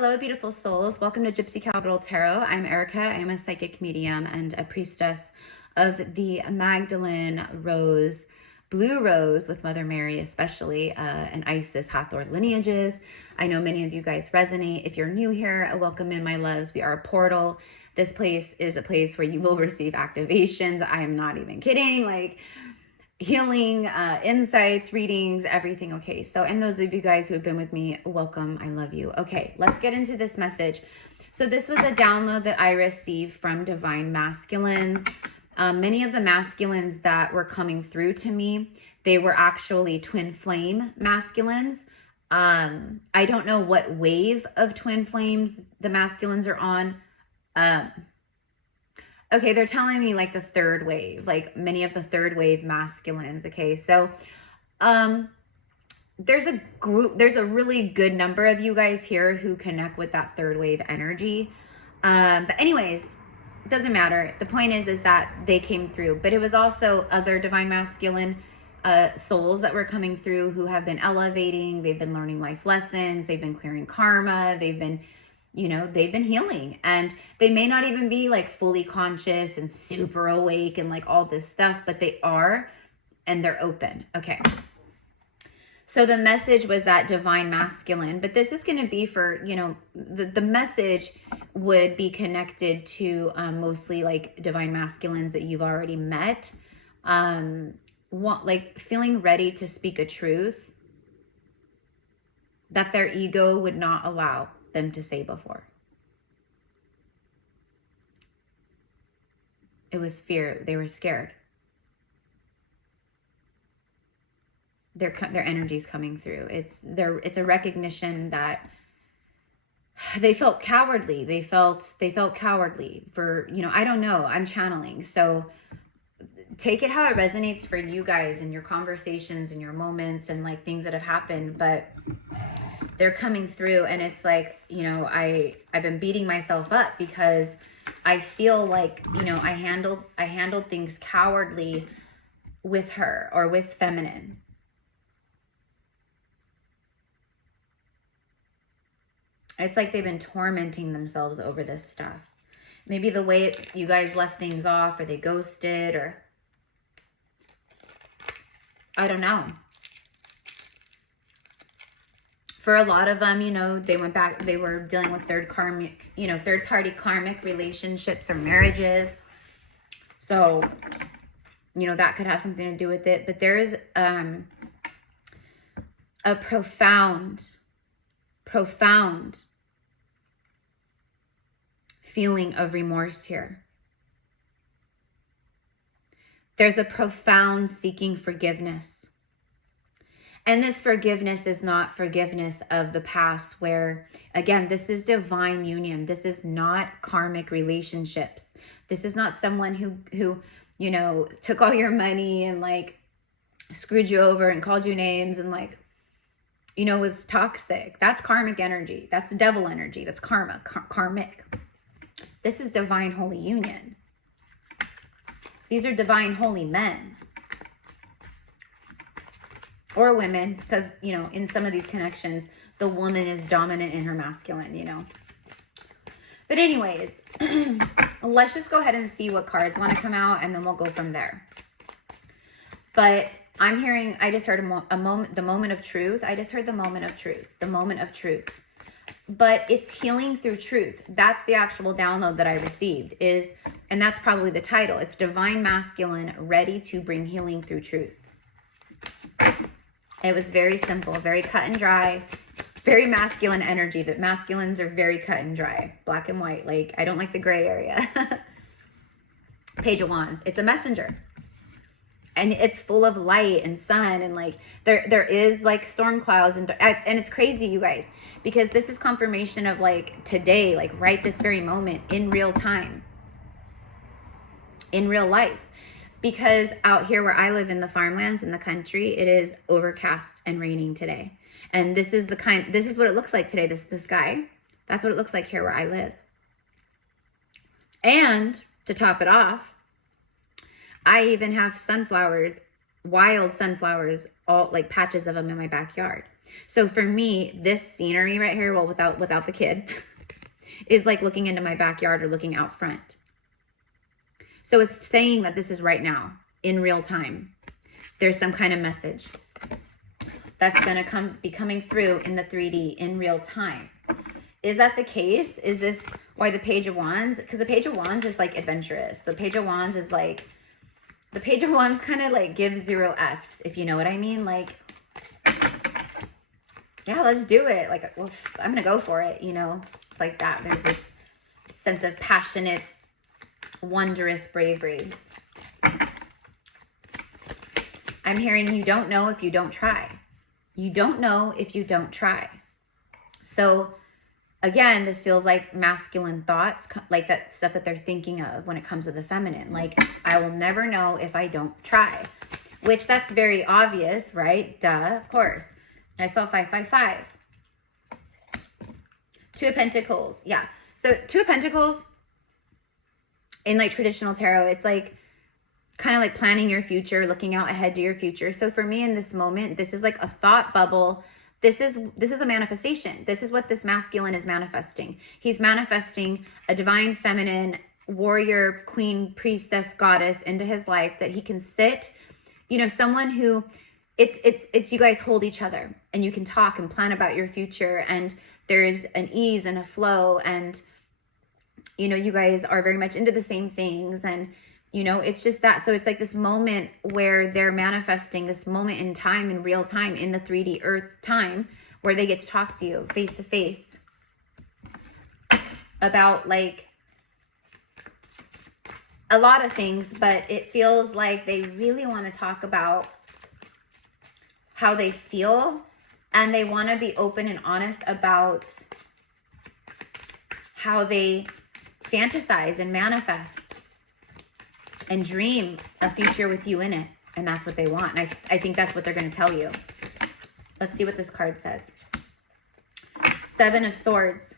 Hello, beautiful souls. Welcome to GypsyCowgirlTarot. I'm Erica. I am a psychic medium and a priestess of the Magdalene Rose, Blue Rose with Mother Mary especially, and Isis Hathor lineages. I know many of you guys resonate. If you're new here, welcome in, my loves. We are a portal. This place is a place where you will receive activations. I am not even kidding. Like, healing, insights, readings, everything. Okay, so, and those of you guys who have been with me, welcome. I love you. Okay, let's get into this message. So this was a download that I received from Divine Masculines. Many of the masculines that were coming through to me, they were actually twin flame masculines. I don't know what wave of twin flames the masculines are on. Okay, they're telling me like the third wave, like many of the third wave masculines. Okay, so there's a group, there's a really good number of you guys here who connect with that third wave energy. But anyways, it doesn't matter. The point is that they came through, but it was also other divine masculine souls that were coming through who have been elevating. They've been learning life lessons. They've been clearing karma. They've been, you know, they've been healing, and they may not even be like fully conscious and super awake and like all this stuff, but they are, and they're open. Okay. So the message was that divine masculine, but this is going to be for, you know, the message would be connected to mostly like divine masculines that you've already met. Like feeling ready to speak a truth that their ego would not allow them to say before. It was fear. They were scared. Their energy's coming through. It's a recognition that they felt cowardly. They felt cowardly for, you know, I don't know. I'm channeling. So take it how it resonates for you guys in your conversations and your moments and like things that have happened, but they're coming through, and it's like, you know, I've been beating myself up because I feel like, you know, I handled things cowardly with her or with feminine. It's like they've been tormenting themselves over this stuff. Maybe the way you guys left things off, or they ghosted, or I don't know. For a lot of them, you know, they went back, they were dealing with third party karmic relationships or marriages. So, you know, that could have something to do with it. But there is a profound feeling of remorse here. There's a profound seeking forgiveness. And this forgiveness is not forgiveness of the past where, again, this is divine union. This is not karmic relationships. This is not someone who, you know, took all your money and like screwed you over and called you names and like, you know, was toxic. That's karmic energy. That's devil energy. That's karma, karmic. This is divine holy union. These are divine holy men. Or women, because, you know, in some of these connections, the woman is dominant in her masculine, you know. But anyways, let's just go ahead and see what cards want to come out, and then we'll go from there. But I'm hearing, I just heard the moment of truth. I just heard the moment of truth, the moment of truth. But it's healing through truth. That's the actual download that I received and that's probably the title. It's Divine Masculine, ready to bring healing through truth. It was very simple, very cut and dry, very masculine energy. That masculines are very cut and dry, black and white. Like, I don't like the gray area. Page of Wands. It's a messenger. And it's full of light and sun, and like there is like storm clouds, and it's crazy, you guys, because this is confirmation of like today, like right this very moment, in real time, in real life. Because out here where I live in the farmlands in the country, it is overcast and raining today. And this is what it looks like today, this sky. That's what it looks like here where I live. And to top it off, I even have sunflowers, wild sunflowers, all like patches of them in my backyard. So for me, this scenery right here, well, without the kid, is like looking into my backyard or looking out front. So it's saying that this is right now, in real time. There's some kind of message that's going to be coming through in the 3D in real time. Is that the case? Is this why the Page of Wands? Because the Page of Wands is like adventurous. The Page of Wands is like, the Page of Wands kind of like gives 0 Fs, if you know what I mean. Like, yeah, let's do it. Like, well, I'm going to go for it, you know. It's like that. There's this sense of passionate, wondrous bravery. I'm hearing you don't know if you don't try. You don't know if you don't try. So again, this feels like masculine thoughts, like that stuff that they're thinking of when it comes to the feminine. Like, I will never know if I don't try, which that's very obvious, right? Duh, of course. I saw 555. 2 of Pentacles. Yeah. So 2 of Pentacles in like traditional tarot, it's like kind of like planning your future, looking out ahead to your future. So for me in this moment, this is like a thought bubble. This is a manifestation. This is what this masculine is manifesting. He's manifesting a divine feminine warrior, queen, priestess, goddess into his life that he can sit, you know, someone who it's you guys hold each other and you can talk and plan about your future, and there is an ease and a flow, and you know, you guys are very much into the same things, and you know, it's just that. So it's like this moment where they're manifesting this moment in time, in real time, in the 3D earth time, where they get to talk to you face to face about like a lot of things, but it feels like they really want to talk about how they feel, and they want to be open and honest about how they fantasize and manifest and dream a future with you in it. And that's what they want. And I think that's what they're going to tell you. Let's see what this card says. 7 of Swords.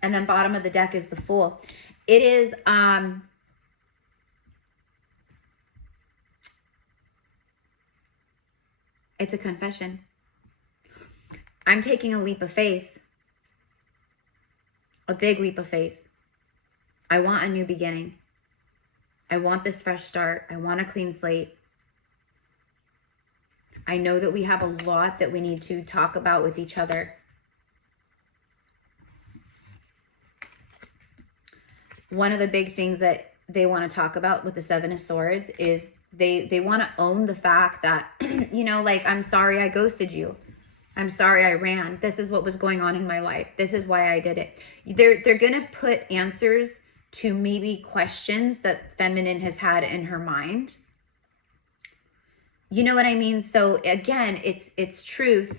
And then bottom of the deck is the Fool. It is, it's a confession. I'm taking a leap of faith. A big leap of faith. I want a new beginning. I want this fresh start. I want a clean slate. I know that we have a lot that we need to talk about with each other. One of the big things that they want to talk about with the 7 of Swords is they want to own the fact that, you know, like, I'm sorry I ghosted you. I'm sorry I ran. This is what was going on in my life. This is why I did it. They're going to put answers to maybe questions that feminine has had in her mind. You know what I mean? So again, it's truth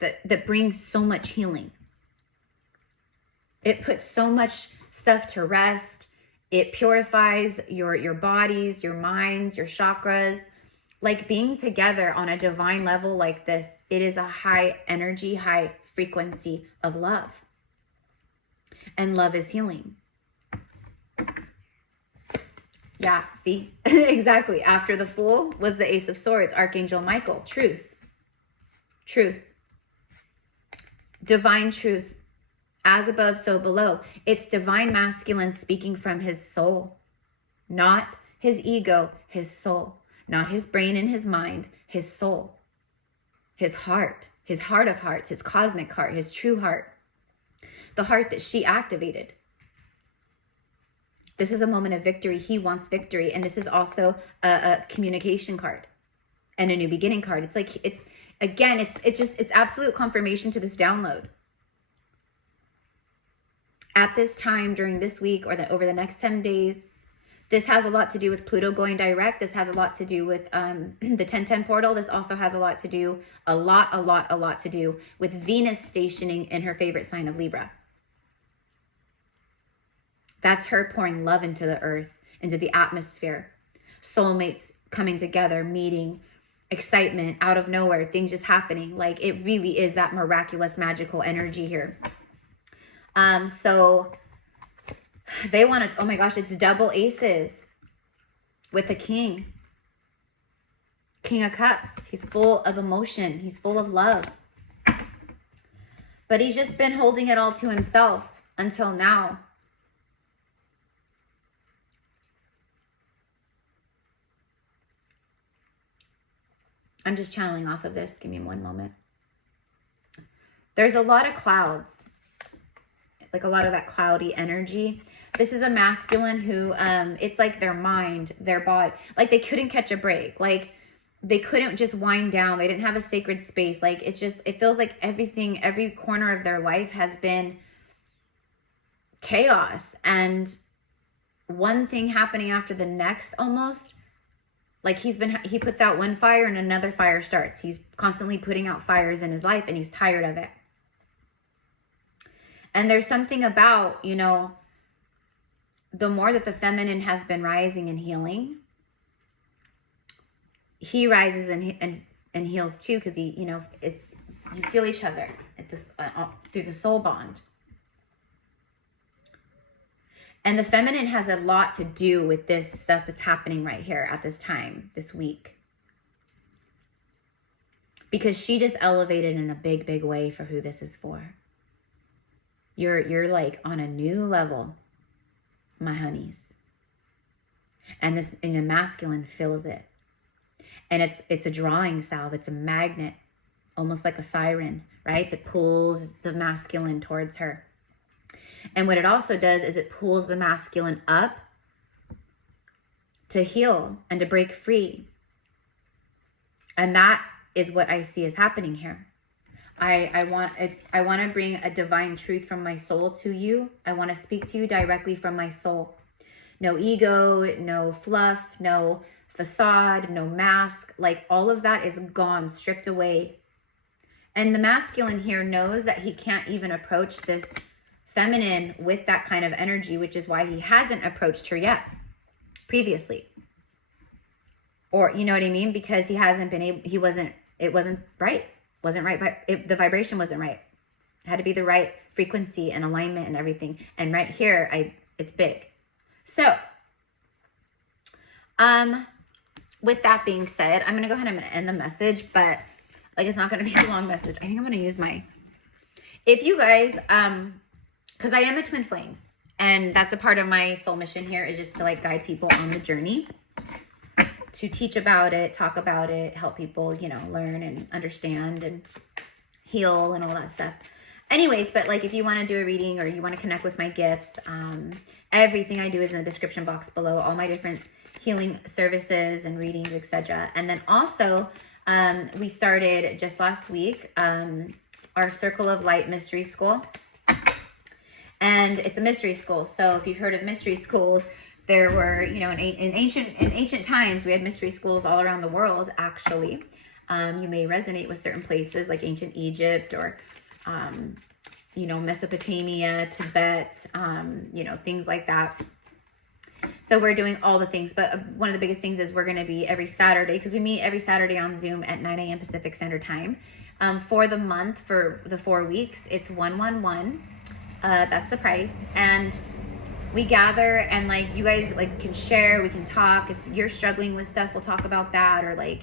that brings so much healing. It puts so much stuff to rest. It purifies your bodies, your minds, your chakras. Like, being together on a divine level like this, it is a high energy, high frequency of love. And love is healing. Yeah, see? Exactly. After the Fool was the Ace of Swords, Archangel Michael. Truth. Truth. Divine truth. As above, so below. It's divine masculine speaking from his soul. Not his ego, his soul. Not his brain and his mind, his soul. His heart of hearts, his cosmic heart, his true heart. The heart that she activated. This is a moment of victory. He wants victory. And this is also a communication card and a new beginning card. It's like, it's absolute confirmation to this download. At this time, during this week, or over the next 10 days, this has a lot to do with Pluto going direct. This has a lot to do with the 1010 portal. This also has a lot to do with Venus stationing in her favorite sign of Libra. That's her pouring love into the earth, into the atmosphere. Soulmates coming together, meeting, excitement, out of nowhere, things just happening. Like, it really is that miraculous, magical energy here. So they want to, oh my gosh, it's double aces with the King. King of Cups. He's full of emotion. He's full of love. But he's just been holding it all to himself until now. I'm just channeling off of this. Give me one moment. There's a lot of clouds, like a lot of that cloudy energy. This is a masculine who, it's like their mind, their body, like they couldn't catch a break. Like they couldn't just wind down. They didn't have a sacred space. Like it's just, it feels like everything, every corner of their life has been chaos and one thing happening after the next almost. Like he puts out one fire and another fire starts. He's constantly putting out fires in his life and he's tired of it. And there's something about, you know, the more that the feminine has been rising and healing, he rises and heals too, because he, you know, it's, you feel each other at this, through the soul bond. And the feminine has a lot to do with this stuff that's happening right here at this time, this week. Because she just elevated in a big, big way for who this is for. You're like on a new level, my honeys. And this, and the masculine feels it. And it's a drawing salve. It's a magnet, almost like a siren, right? That pulls the masculine towards her. And what it also does is it pulls the masculine up to heal and to break free. And that is what I see is happening here. I want to bring a divine truth from my soul to you. I want to speak to you directly from my soul. No ego, no fluff, no facade, no mask. Like all of that is gone, stripped away. And the masculine here knows that he can't even approach this feminine with that kind of energy, which is why he hasn't approached her yet previously. Or, you know what I mean? Because he hasn't been able, it wasn't right. The vibration wasn't right. It had to be the right frequency and alignment and everything. And right here, it's big. So, with that being said, I'm going to go ahead and end the message, but like, it's not going to be a long message. I think I'm going to use if you guys, because I am a twin flame, and that's a part of my soul mission here, is just to like guide people on the journey, to teach about it, talk about it, help people, you know, learn and understand and heal and all that stuff. Anyways, but like if you want to do a reading or you want to connect with my gifts, everything I do is in the description box below, all my different healing services and readings, etc. And then also, we started just last week, our Circle of Light Mystery School. And it's a mystery school. So if you've heard of mystery schools, there were, you know, in ancient times, we had mystery schools all around the world, actually. You may resonate with certain places like ancient Egypt or, you know, Mesopotamia, Tibet, you know, things like that. So we're doing all the things. But one of the biggest things is we're going to be every Saturday, because we meet every Saturday on Zoom at 9 a.m. Pacific Standard Time. For the month, for the 4 weeks, it's 111. That's the price. And we gather and like you guys like can share, we can talk. If you're struggling with stuff, we'll talk about that. Or like,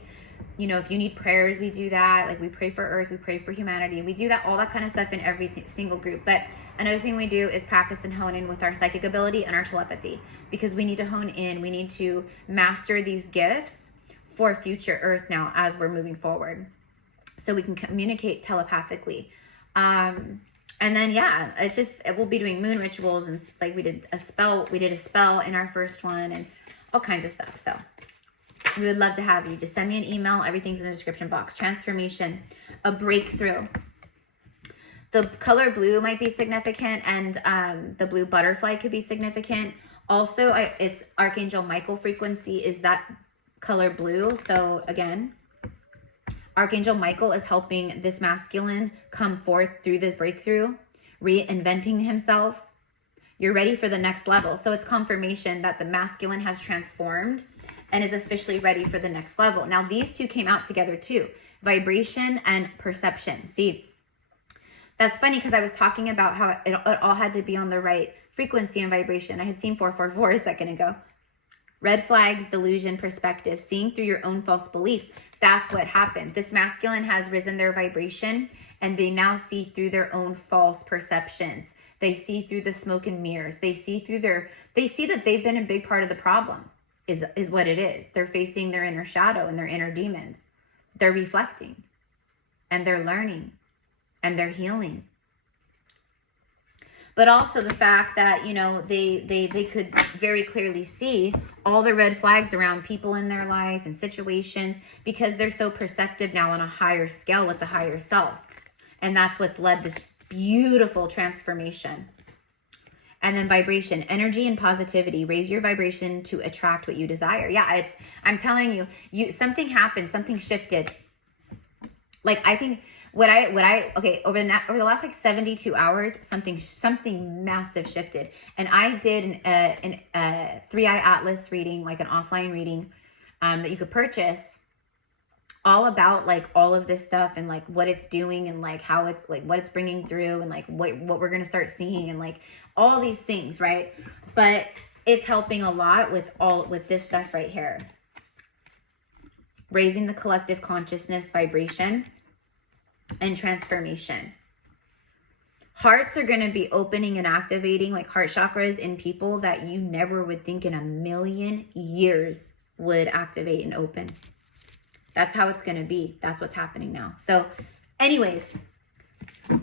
you know, if you need prayers, we do that. Like we pray for Earth, we pray for humanity. We do that, all that kind of stuff in every single group. But another thing we do is practice and hone in with our psychic ability and our telepathy, because we need to hone in, we need to master these gifts for future Earth now as we're moving forward, so we can communicate telepathically. And then, yeah, it's just, we'll be doing moon rituals and like we did a spell in our first one and all kinds of stuff. So we would love to have you. Just send me an email. Everything's in the description box. Transformation, a breakthrough. The color blue might be significant, and the blue butterfly could be significant. Also, it's Archangel Michael frequency is that color blue. So again, Archangel Michael is helping this masculine come forth through this breakthrough, reinventing himself. You're ready for the next level. So it's confirmation that the masculine has transformed and is officially ready for the next level. Now, these two came out together too, vibration and perception. See, that's funny because I was talking about how it all had to be on the right frequency and vibration. I had seen 444 a second ago. Red flags, delusion, perspective, seeing through your own false beliefs. That's what happened. This masculine has risen their vibration and they now see through their own false perceptions. They see through the smoke and mirrors. They see that they've been a big part of the problem, is what it is. They're facing their inner shadow and their inner demons. They're reflecting, and they're learning, and they're healing. But also the fact that, you know, they could very clearly see all the red flags around people in their life and situations, because they're so perceptive now on a higher scale with the higher self. And that's what's led this beautiful transformation. And then vibration, energy and positivity. Raise your vibration to attract what you desire. Yeah, I'm telling you, something happened, something shifted. Like, I think okay, over the last like 72 hours, something massive shifted. And I did a 3-eye atlas reading, like an offline reading, that you could purchase, all about like all of this stuff and like what it's doing and like how it's like what it's bringing through and like what we're going to start seeing and like all these things, right? But it's helping a lot with this stuff right here. Raising the collective consciousness vibration and transformation. Hearts are going to be opening and activating, like heart chakras, in people that you never would think in a million years would activate and open. That's how it's going to be. That's what's happening now. So anyways,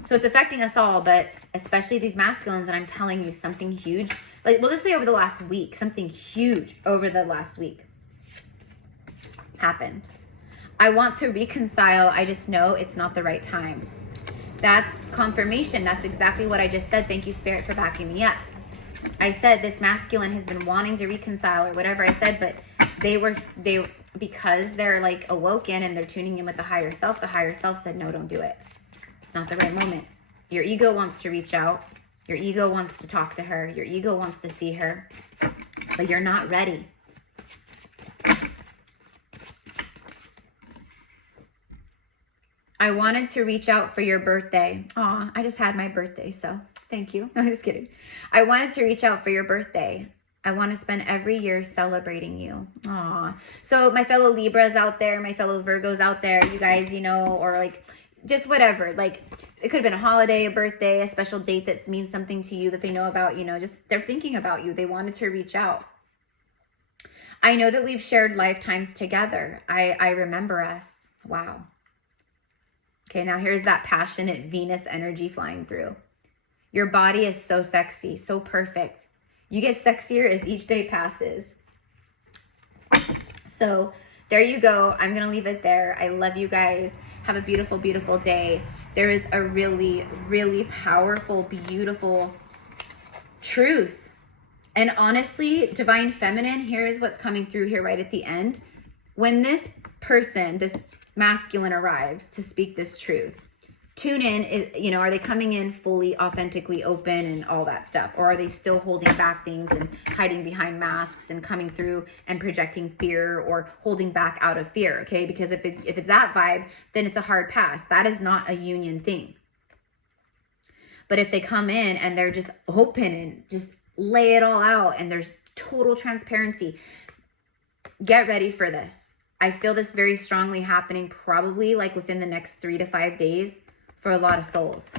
so it's affecting us all, but especially these masculines. And I'm telling you, something huge, like we'll just say over the last week, something huge over the last week happened. I want to reconcile. I just know it's not the right time. That's confirmation. That's exactly what I just said. Thank you, Spirit, for backing me up. I said this masculine has been wanting to reconcile or whatever I said, but because they're like awoken and they're tuning in with the higher self said, no, don't do it. It's not the right moment. Your ego wants to reach out. Your ego wants to talk to her. Your ego wants to see her, but you're not ready. I wanted to reach out for your birthday. Aw, I just had my birthday, so thank you. No, I'm just kidding. I wanted to reach out for your birthday. I want to spend every year celebrating you. Aw. So my fellow Libras out there, my fellow Virgos out there, you guys, you know, or like just whatever. Like it could have been a holiday, a birthday, a special date that means something to you that they know about, you know, just they're thinking about you. They wanted to reach out. I know that we've shared lifetimes together. I remember us. Wow. Okay, now here's that passionate Venus energy flying through. Your body is so sexy, so perfect. You get sexier as each day passes. So there you go. I'm going to leave it there. I love you guys. Have a beautiful, beautiful day. There is a really, really powerful, beautiful truth. And honestly, Divine Feminine, here's what's coming through here right at the end. When this person, this masculine arrives to speak this truth, tune in, you know, are they coming in fully, authentically open and all that stuff? Or are they still holding back things and hiding behind masks and coming through and projecting fear or holding back out of fear? Okay, because if it's that vibe, then it's a hard pass. That is not a union thing. But if they come in and they're just open and just lay it all out and there's total transparency, get ready for this. I feel this very strongly happening probably like within the next 3 to 5 days for a lot of souls.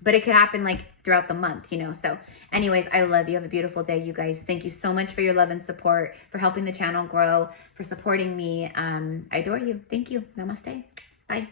But it could happen like throughout the month, you know. So anyways, I love you. Have a beautiful day, you guys. Thank you so much for your love and support, for helping the channel grow, for supporting me. I adore you. Thank you. Namaste. Bye.